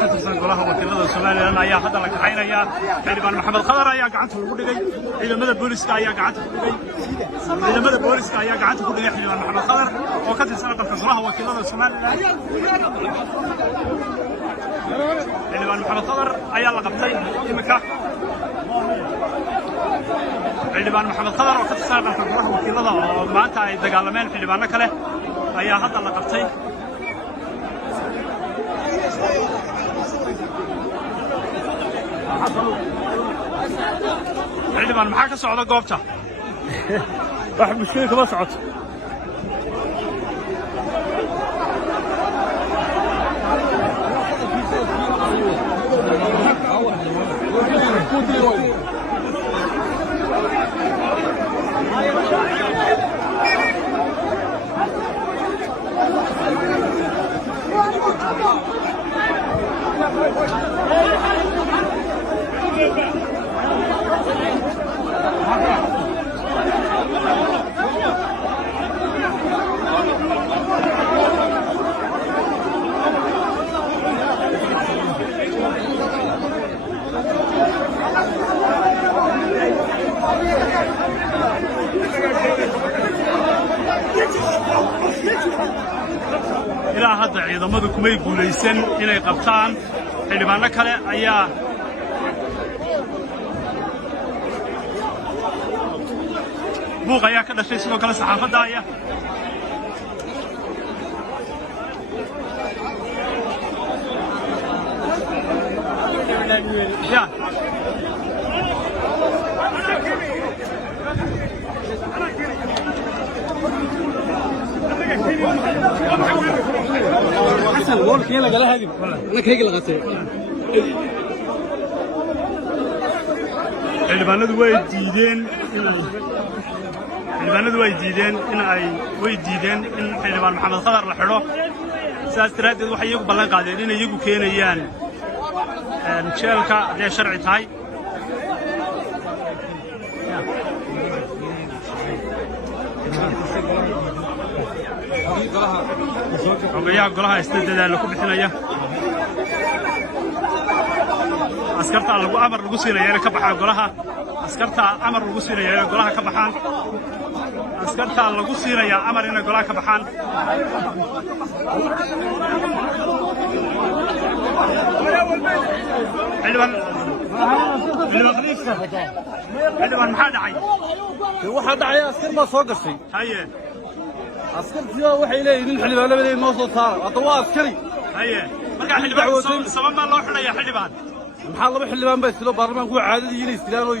ka tirsan golaha wakiilada Soomaaliland ayaa hadda la kaxaynaya xildhibaan Maxamed Khadar ayaa gacanta lagu dhigay ciidamada booliska ayaa gacanta ku dhigay xildhibaan Maxamed Khadar oo ka tirsan golaha wakiilada Soomaaliland xildhibaan Maxamed Khadar ayaa la qabtay imika xildhibaan Maxamed Khadar oo ka tirsan golaha wakiilada oo maanta ay dagaalameen xildhibaano kale ayaa hadda la qabtay xildhibaan maxaa ka socda goobta wax mushkil kama socoto ilaa hadda ciidamadu kumay guulaysan inay qabtaan xildhibaano kale ayaa buuq ayaa ka dhashay sidoo kale saxaafadda ayaa حسن قول كيلا قالها هذه انا كيك لغتي xildhibaanadu way diideen in xildhibaan Maxamed Khadar la xidho saas daraadeed waxay iyagu ballan qaadeen in iyagu keenayaan jeelka haddii sharci tahay xogayaha golaha isdadaal ku bixinaya askarta amar lagu siinaya inay ka baxaan golaha askarta amar lagu siinaya inay golaha ka baxaan askarta lagu siinaya amar inay golaha ka baxaan xildhibaan maxaa dhacay waxa dhacay askar ma soo gashay haye askartiyo waxay leeyihiin xildhibaanada noo soo saar hadda waa askari haye marka xildhibaan sabab ma loo xidhaya xildhibaan maxaa laba xildhibaan baa isla baarlamaanku caadadii inay istiraan oo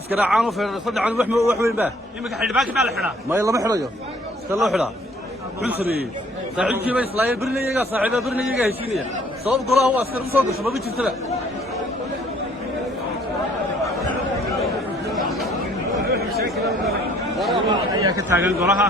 iska raacaan oo feerar saddex wax weyn baa imika xildhibaanka ma la xidhaa ma lama xidhayo iska loo xidhaa wuxuu sameeyey saaxiibkiiba islaayay birnayaga saaxiiba birnayaga heshiinaya sabab golaha waa askar u soo gashay ma jirtaba ayaa ka taagan golaha